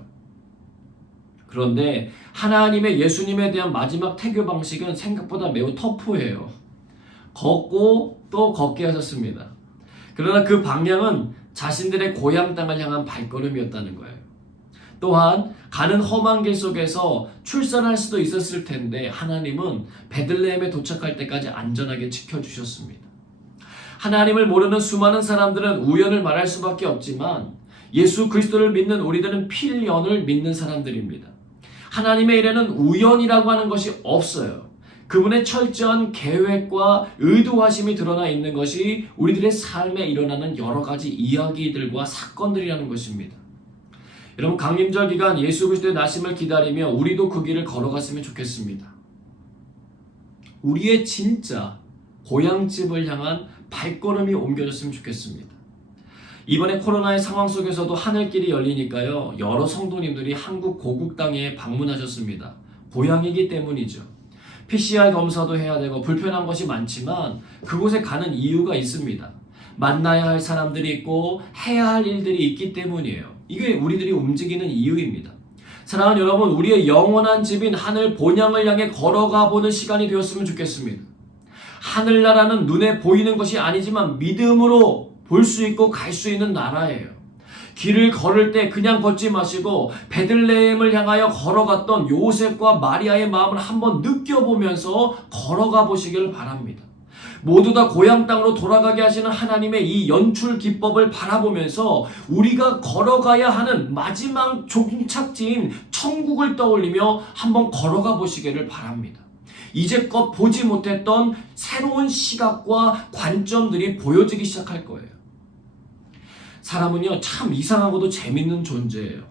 그런데 하나님의 예수님에 대한 마지막 태교 방식은 생각보다 매우 터프해요. 걷고 또 걷게 하셨습니다. 그러나 그 방향은 자신들의 고향 땅을 향한 발걸음이었다는 거예요. 또한 가는 험한 길 속에서 출산할 수도 있었을 텐데 하나님은 베들레헴에 도착할 때까지 안전하게 지켜주셨습니다. 하나님을 모르는 수많은 사람들은 우연을 말할 수밖에 없지만 예수 그리스도를 믿는 우리들은 필연을 믿는 사람들입니다. 하나님의 일에는 우연이라고 하는 것이 없어요. 그분의 철저한 계획과 의도하심이 드러나 있는 것이 우리들의 삶에 일어나는 여러 가지 이야기들과 사건들이라는 것입니다. 여러분, 강림절 기간 예수 그리스도의 나심을 기다리며 우리도 그 길을 걸어갔으면 좋겠습니다. 우리의 진짜 고향집을 향한 발걸음이 옮겨졌으면 좋겠습니다. 이번에 코로나의 상황 속에서도 하늘길이 열리니까요, 여러 성도님들이 한국 고국 땅에 방문하셨습니다. 고향이기 때문이죠. PCR 검사도 해야 되고 불편한 것이 많지만 그곳에 가는 이유가 있습니다. 만나야 할 사람들이 있고 해야 할 일들이 있기 때문이에요. 이게 우리들이 움직이는 이유입니다. 사랑하는 여러분, 우리의 영원한 집인 하늘 본향을 향해 걸어가 보는 시간이 되었으면 좋겠습니다. 하늘나라는 눈에 보이는 것이 아니지만 믿음으로 볼 수 있고 갈 수 있는 나라예요. 길을 걸을 때 그냥 걷지 마시고 베들레헴을 향하여 걸어갔던 요셉과 마리아의 마음을 한번 느껴보면서 걸어가 보시기를 바랍니다. 모두 다 고향 땅으로 돌아가게 하시는 하나님의 이 연출 기법을 바라보면서 우리가 걸어가야 하는 마지막 종착지인 천국을 떠올리며 한번 걸어가 보시기를 바랍니다. 이제껏 보지 못했던 새로운 시각과 관점들이 보여지기 시작할 거예요. 사람은요, 참 이상하고도 재밌는 존재예요.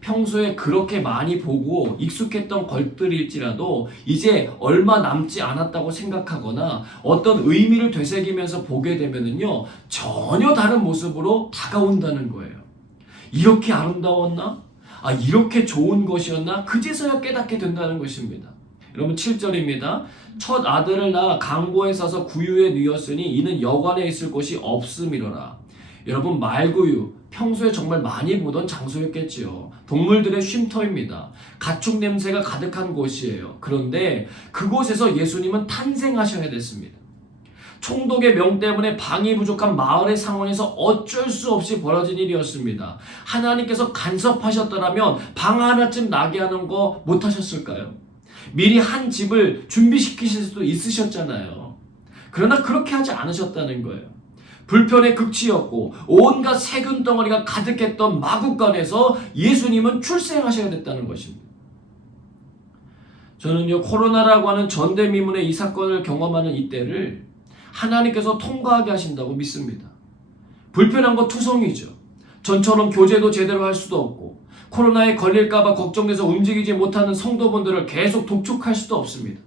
평소에 그렇게 많이 보고 익숙했던 것들일지라도 이제 얼마 남지 않았다고 생각하거나 어떤 의미를 되새기면서 보게 되면은요, 전혀 다른 모습으로 다가온다는 거예요. 이렇게 아름다웠나? 이렇게 좋은 것이었나? 그제서야 깨닫게 된다는 것입니다. 여러분, 7절입니다. 첫 아들을 낳아 강보에 싸서 구유에 누였으니 이는 여관에 있을 곳이 없음이로라. 여러분, 말구유, 평소에 정말 많이 보던 장소였겠지요. 동물들의 쉼터입니다. 가축 냄새가 가득한 곳이에요. 그런데 그곳에서 예수님은 탄생하셔야 됐습니다. 총독의 명 때문에 방이 부족한 마을의 상황에서 어쩔 수 없이 벌어진 일이었습니다. 하나님께서 간섭하셨더라면 방 하나쯤 나게 하는 거 못하셨을까요? 미리 한 집을 준비시키실 수도 있으셨잖아요. 그러나 그렇게 하지 않으셨다는 거예요. 불편의 극치였고 온갖 세균 덩어리가 가득했던 마국간에서 예수님은 출생하셔야 됐다는 것입니다. 저는요, 코로나라고 하는 전대미문의 이 사건을 경험하는 이때를 하나님께서 통과하게 하신다고 믿습니다. 불편한 거 투성이죠. 전처럼 교제도 제대로 할 수도 없고 코로나에 걸릴까봐 걱정돼서 움직이지 못하는 성도분들을 계속 독촉할 수도 없습니다.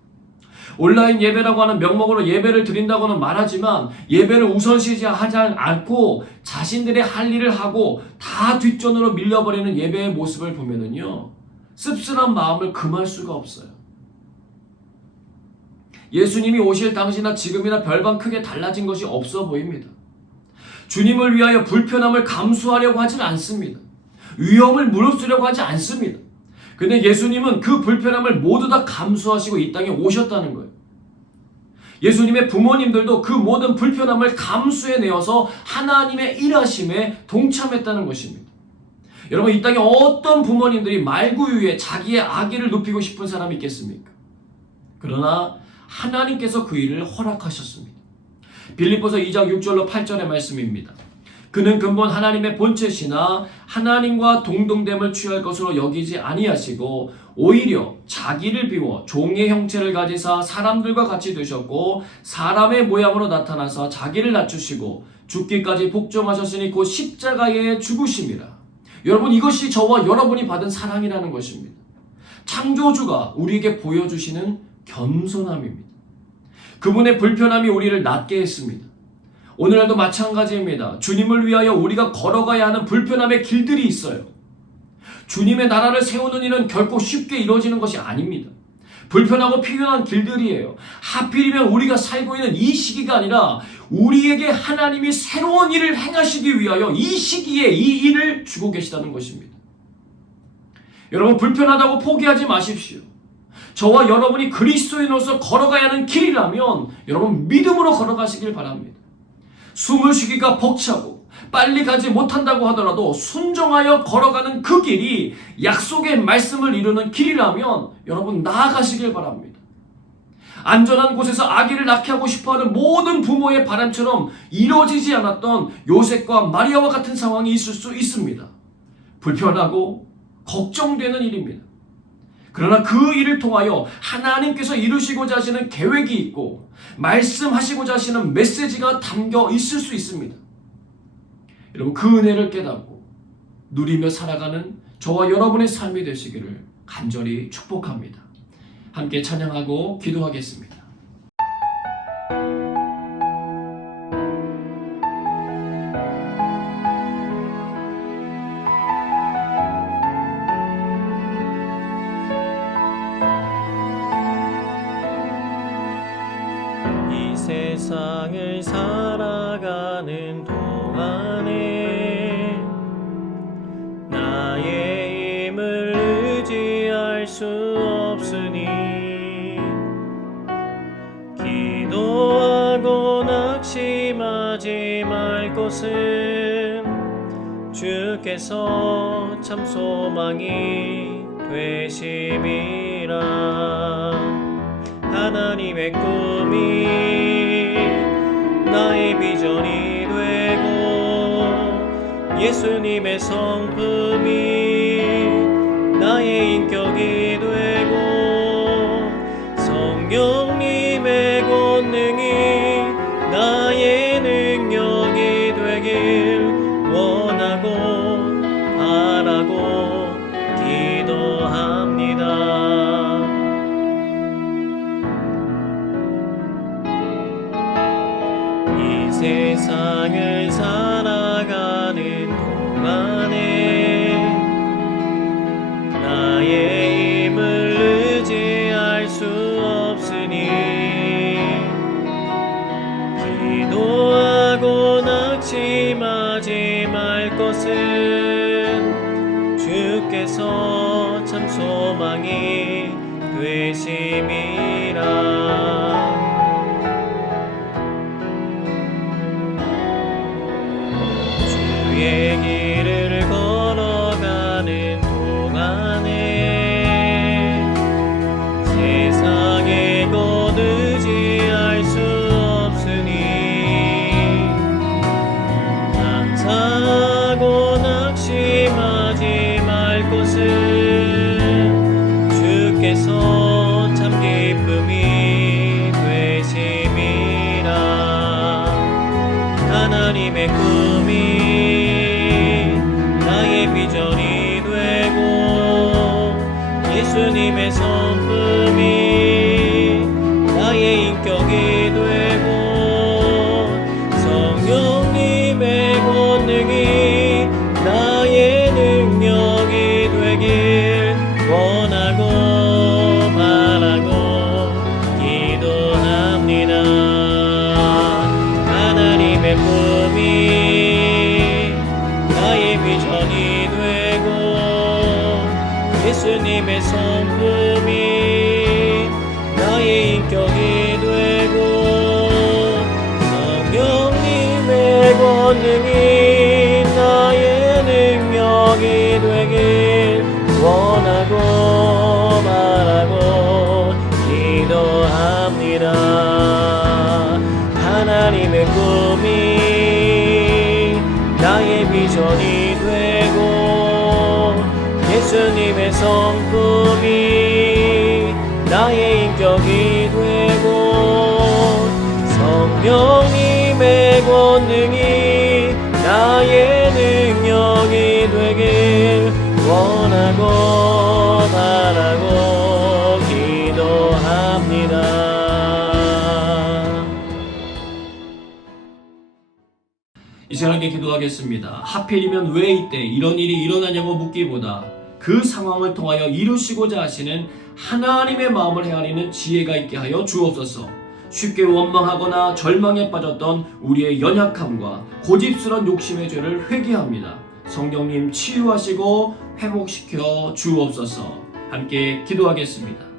온라인 예배라고 하는 명목으로 예배를 드린다고는 말하지만 예배를 우선시하지 않고 자신들의 할 일을 하고 다 뒷전으로 밀려버리는 예배의 모습을 보면은요, 씁쓸한 마음을 금할 수가 없어요. 예수님이 오실 당시나 지금이나 별반 크게 달라진 것이 없어 보입니다. 주님을 위하여 불편함을 감수하려고 하진 않습니다. 위험을 무릅쓰려고 하지 않습니다. 근데 예수님은 그 불편함을 모두 다 감수하시고 이 땅에 오셨다는 거예요. 예수님의 부모님들도 그 모든 불편함을 감수해내어서 하나님의 일하심에 동참했다는 것입니다. 여러분, 이 땅에 어떤 부모님들이 말구유에 자기의 아기를 눕히고 싶은 사람이 있겠습니까? 그러나 하나님께서 그 일을 허락하셨습니다. 빌립보서 2장 6절로 8절의 말씀입니다. 그는 근본 하나님의 본체시나 하나님과 동등됨을 취할 것으로 여기지 아니하시고 오히려 자기를 비워 종의 형체를 가지사 사람들과 같이 되셨고 사람의 모양으로 나타나서 자기를 낮추시고 죽기까지 복종하셨으니 곧 십자가에 죽으심이라. 여러분, 이것이 저와 여러분이 받은 사랑이라는 것입니다. 창조주가 우리에게 보여주시는 겸손함입니다. 그분의 불편함이 우리를 낫게 했습니다. 오늘날도 마찬가지입니다. 주님을 위하여 우리가 걸어가야 하는 불편함의 길들이 있어요. 주님의 나라를 세우는 일은 결코 쉽게 이루어지는 것이 아닙니다. 불편하고 필요한 길들이에요. 하필이면 우리가 살고 있는 이 시기가 아니라 우리에게 하나님이 새로운 일을 행하시기 위하여 이 시기에 이 일을 주고 계시다는 것입니다. 여러분, 불편하다고 포기하지 마십시오. 저와 여러분이 그리스도인으로서 걸어가야 하는 길이라면 여러분 믿음으로 걸어가시길 바랍니다. 숨을 쉬기가 벅차고 빨리 가지 못한다고 하더라도 순종하여 걸어가는 그 길이 약속의 말씀을 이루는 길이라면 여러분 나아가시길 바랍니다. 안전한 곳에서 아기를 낳게 하고 싶어하는 모든 부모의 바람처럼 이루어지지 않았던 요셉과 마리아와 같은 상황이 있을 수 있습니다. 불편하고 걱정되는 일입니다. 그러나 그 일을 통하여 하나님께서 이루시고자 하시는 계획이 있고 말씀하시고자 하시는 메시지가 담겨 있을 수 있습니다. 여러분, 그 은혜를 깨닫고 누리며 살아가는 저와 여러분의 삶이 되시기를 간절히 축복합니다. 함께 찬양하고 기도하겠습니다. 세상을 살아가는 동안에 나의 힘을 의지할 수 없으니 기도하고 낙심하지 말 것은 주께서 참 소망이 되심이라. 하나님의 꿈이 나의 비전이 되고 예수님의 성품이 나의 인격이 되고 성령님의 권능이 나의 능력이 되길 원하고 바라고 기도합니다. 세상을 살아가는 동안에 주께서 참 소망이 되심이라. 주의 길을 걸어가는 동안에 세상에 곧 의지할 수 없으니 감사하고 낙심하지 말 것은 주께서 참 기쁨이 되심이라. 하나님의 꿈이 나의 비전이 되고 예수님의 성품이 나의 인격이 되고 성령님의 권능이 나의 능력이 되길 원하고 바라고 기도합니다. 하나님의 꿈이 나의 비전이 되고 예수님의 성품이 나의 인격이 되고 성령님의 권능이 나의 능력이 되길 원하고 바라고 기도합니다. 하나님의 꿈이 나의 비전이 되고 예수님의 성품이 나의 인격이 되고 성령님의 권능이 나의 능력이 되길 원하고 바라고 기도합니다. 이 시간에 기도하겠습니다. 하필이면 왜 이때 이런 일이 일어나냐고 묻기보다 그 상황을 통하여 이루시고자 하시는 하나님의 마음을 헤아리는 지혜가 있게 하여 주옵소서. 쉽게 원망하거나 절망에 빠졌던 우리의 연약함과 고집스러운 욕심의 죄를 회개합니다. 성령님 치유하시고 회복시켜 주옵소서. 함께 기도하겠습니다.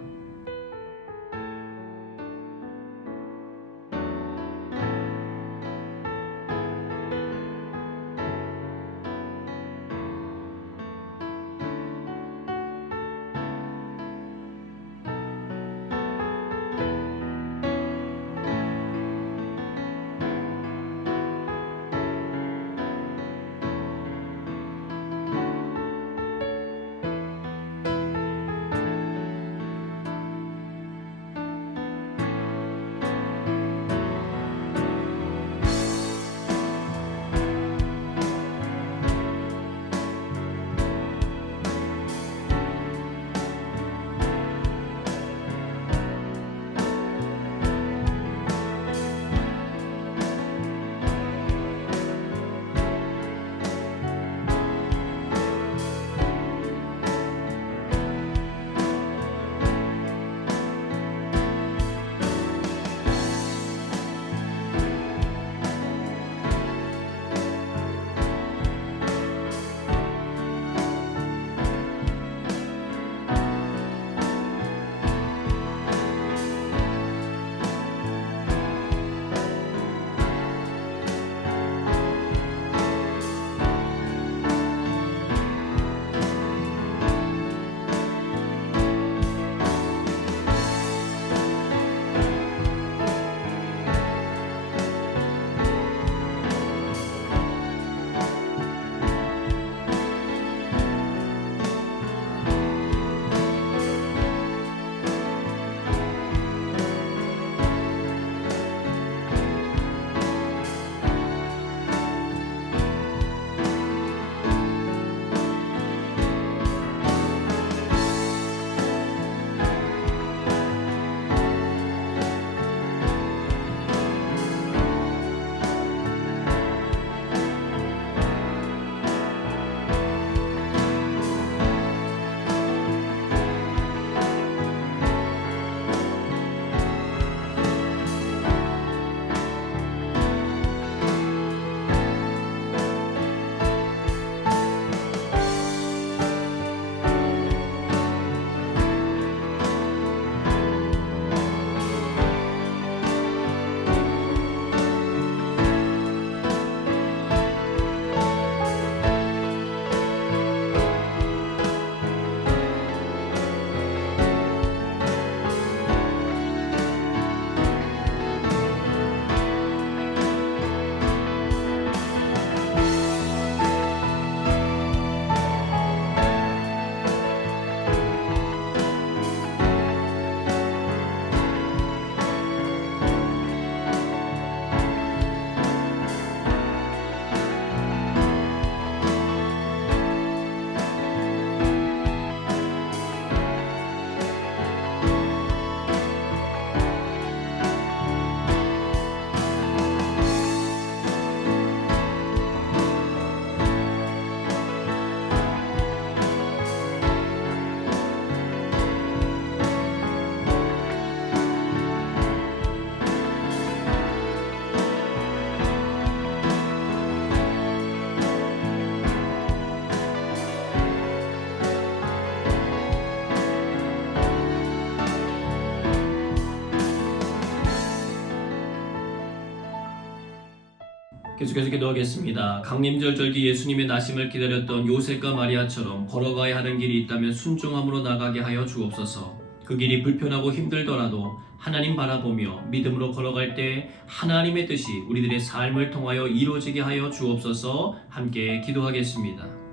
계속해서 기도하겠습니다. 강림절 절기 예수님의 나심을 기다렸던 요셉과 마리아처럼 걸어가야 하는 길이 있다면 순종함으로 나가게 하여 주옵소서. 그 길이 불편하고 힘들더라도 하나님 바라보며 믿음으로 걸어갈 때 하나님의 뜻이 우리들의 삶을 통하여 이루어지게 하여 주옵소서. 함께 기도하겠습니다.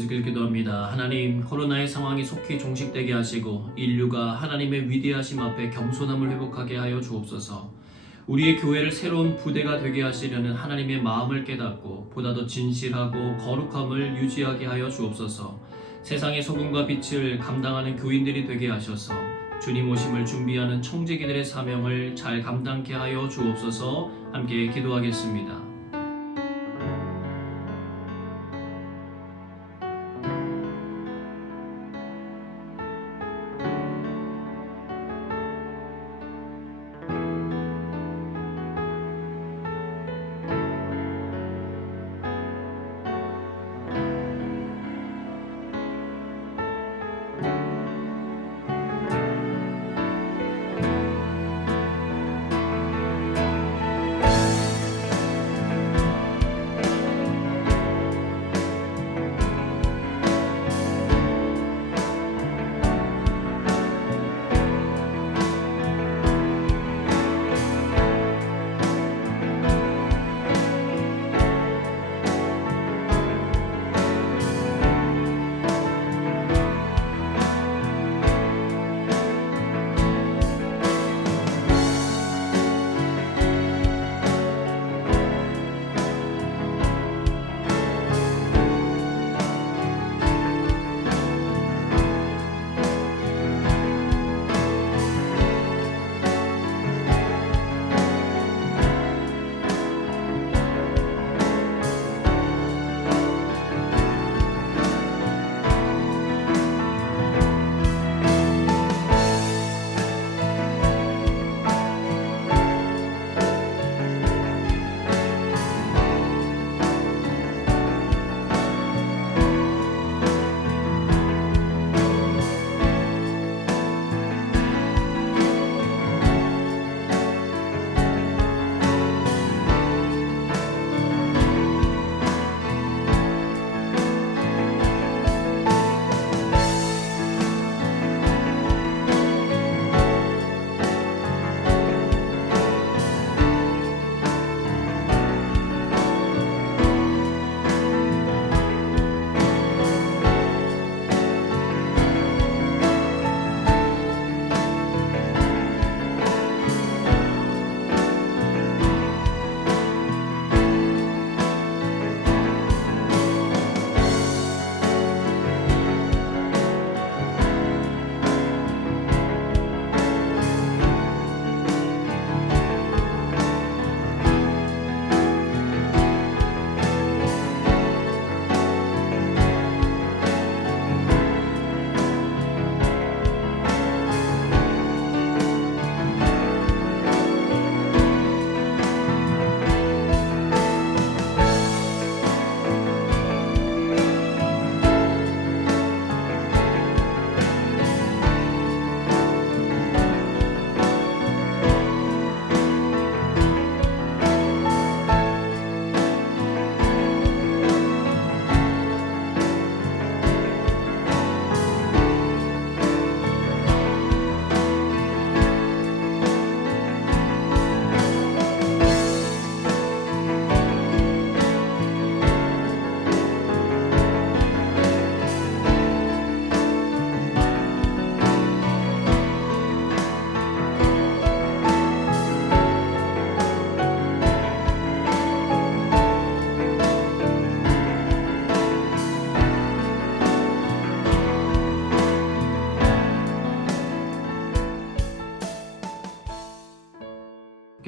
계속해서 기도합니다. 하나님, 코로나의 상황이 속히 종식되게 하시고 인류가 하나님의 위대하심 앞에 겸손함을 회복하게 하여 주옵소서. 우리의 교회를 새로운 부대가 되게 하시려는 하나님의 마음을 깨닫고 보다 더 진실하고 거룩함을 유지하게 하여 주옵소서. 세상의 소금과 빛을 감당하는 교인들이 되게 하셔서 주님 오심을 준비하는 청지기들의 사명을 잘 감당케 하여 주옵소서. 함께 기도하겠습니다.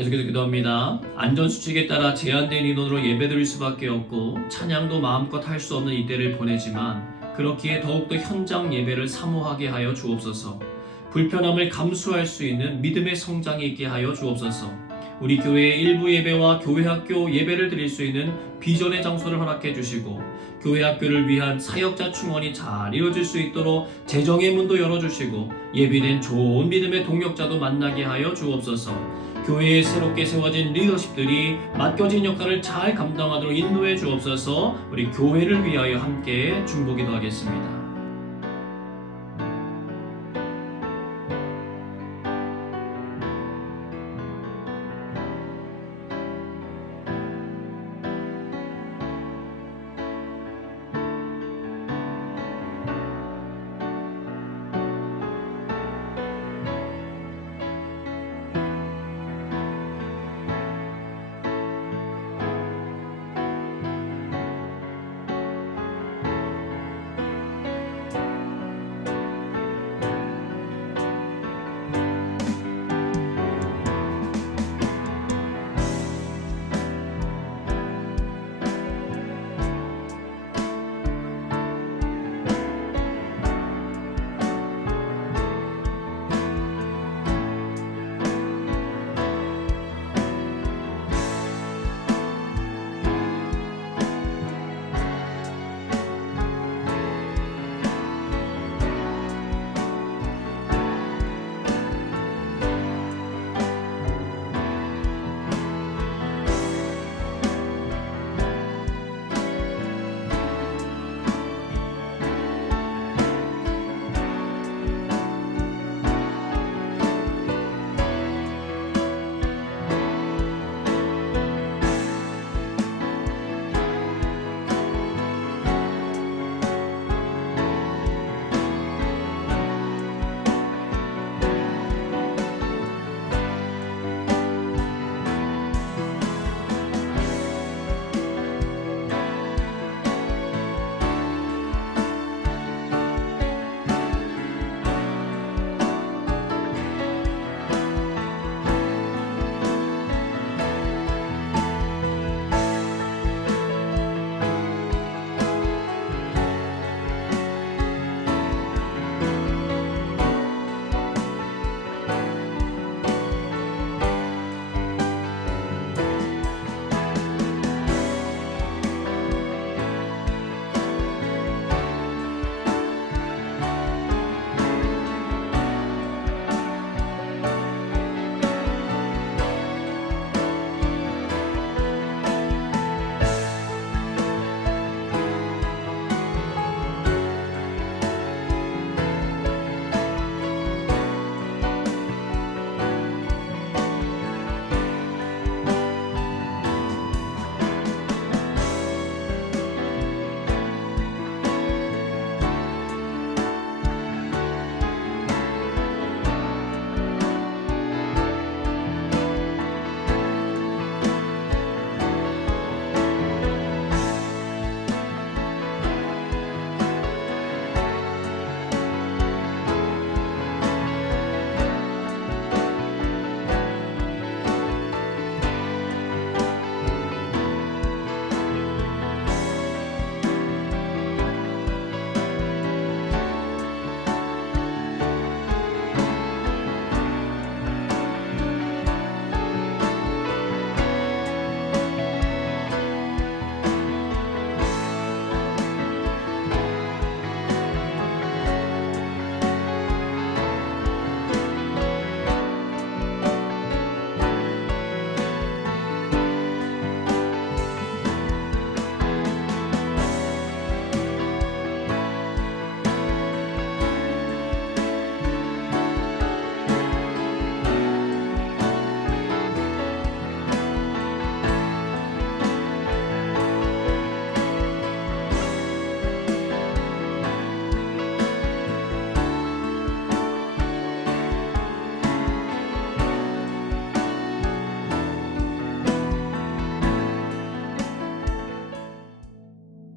계속해서 기도합니다. 안전수칙에 따라 제한된 인원으로 예배드릴 수밖에 없고 찬양도 마음껏 할 수 없는 이때를 보내지만 그렇기에 더욱더 현장 예배를 사모하게 하여 주옵소서. 불편함을 감수할 수 있는 믿음의 성장이 있게 하여 주옵소서. 우리 교회의 일부 예배와 교회 학교 예배를 드릴 수 있는 비전의 장소를 허락해 주시고 교회 학교를 위한 사역자 충원이 잘 이루어질 수 있도록 재정의 문도 열어주시고 예비된 좋은 믿음의 동역자도 만나게 하여 주옵소서. 교회에 새롭게 세워진 리더십들이 맡겨진 역할을 잘 감당하도록 인도해 주옵소서. 우리 교회를 위하여 함께 중보기도 하겠습니다.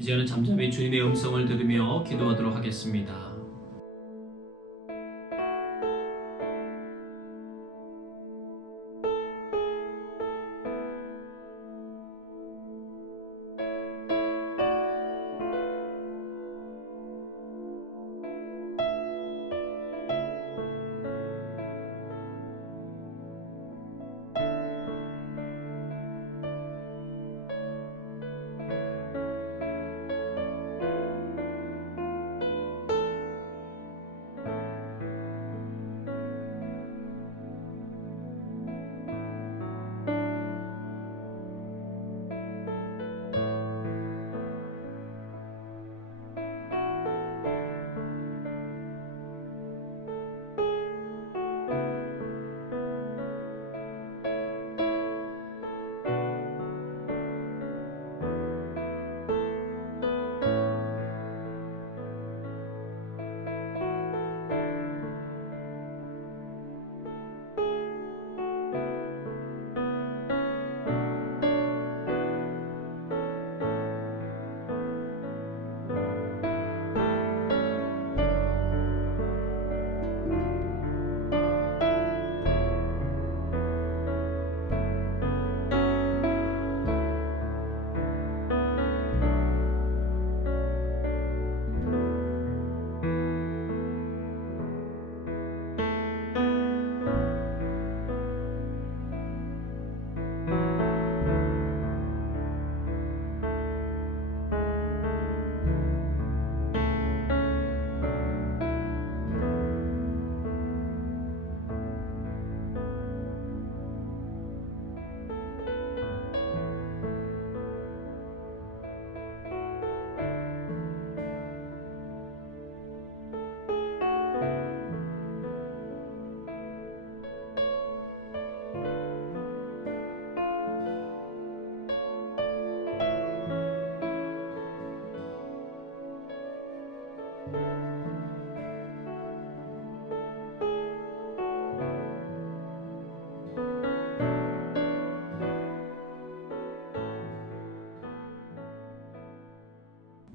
이제는 잠잠히 주님의 음성을 들으며 기도하도록 하겠습니다.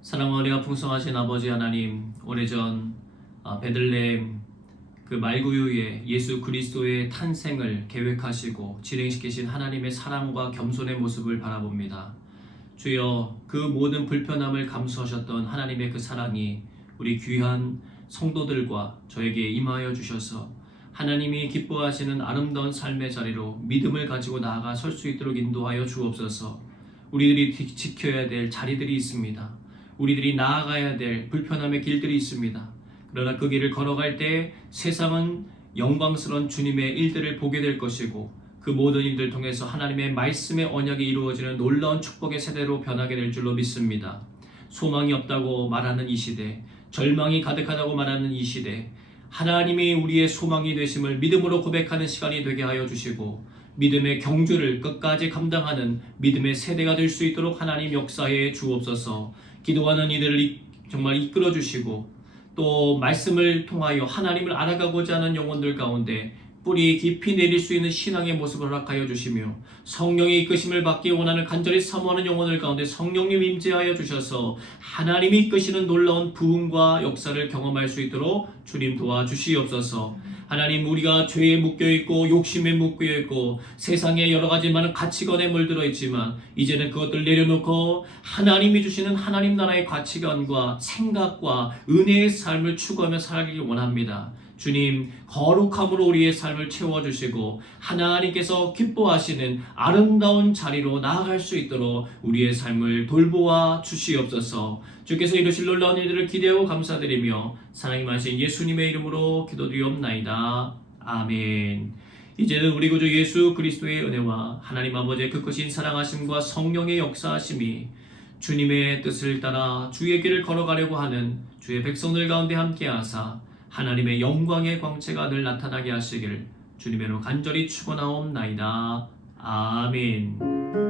사랑과 은혜가 풍성하신 아버지 하나님, 오래전 베들레헴 그 말구유에 예수 그리스도의 탄생을 계획하시고 진행시키신 하나님의 사랑과 겸손의 모습을 바라봅니다. 주여, 그 모든 불편함을 감수하셨던 하나님의 그 사랑이 우리 귀한 성도들과 저에게 임하여 주셔서 하나님이 기뻐하시는 아름다운 삶의 자리로 믿음을 가지고 나아가 설 수 있도록 인도하여 주옵소서. 우리들이 지켜야 될 자리들이 있습니다. 우리들이 나아가야 될 불편함의 길들이 있습니다. 그러나 그 길을 걸어갈 때 세상은 영광스러운 주님의 일들을 보게 될 것이고 그 모든 일들을 통해서 하나님의 말씀의 언약이 이루어지는 놀라운 축복의 세대로 변하게 될 줄로 믿습니다. 소망이 없다고 말하는 이 시대, 절망이 가득하다고 말하는 이 시대, 하나님이 우리의 소망이 되심을 믿음으로 고백하는 시간이 되게 하여 주시고 믿음의 경주를 끝까지 감당하는 믿음의 세대가 될 수 있도록 하나님 역사해 주옵소서. 기도하는 이들을 정말 이끌어 주시고 또 말씀을 통하여 하나님을 알아가고자 하는 영혼들 가운데 뿌리 깊이 내릴 수 있는 신앙의 모습을 허락하여 주시며 성령의 이끄심을 받기 원하는 간절히 사모하는 영혼들 가운데 성령님 임재하여 주셔서 하나님이 이끄시는 놀라운 부흥과 역사를 경험할 수 있도록 주님 도와주시옵소서. 하나님, 우리가 죄에 묶여있고 욕심에 묶여있고 세상에 여러가지 많은 가치관에 물들어 있지만 이제는 그것들 내려놓고 하나님이 주시는 하나님 나라의 가치관과 생각과 은혜의 삶을 추구하며 살기를 원합니다. 주님, 거룩함으로 우리의 삶을 채워주시고 하나님께서 기뻐하시는 아름다운 자리로 나아갈 수 있도록 우리의 삶을 돌보아 주시옵소서. 주께서 이루실 놀라운 일들을 기대하고 감사드리며 사랑이 많으신 예수님의 이름으로 기도드리옵나이다. 아멘. 이제는 우리 구주 예수 그리스도의 은혜와 하나님 아버지의 그 크신 사랑하심과 성령의 역사하심이 주님의 뜻을 따라 주의 길을 걸어가려고 하는 주의 백성들 가운데 함께하사 하나님의 영광의 광채가 늘 나타나게 하시길 주님의 이름으로 간절히 축원하옵나이다. 아멘.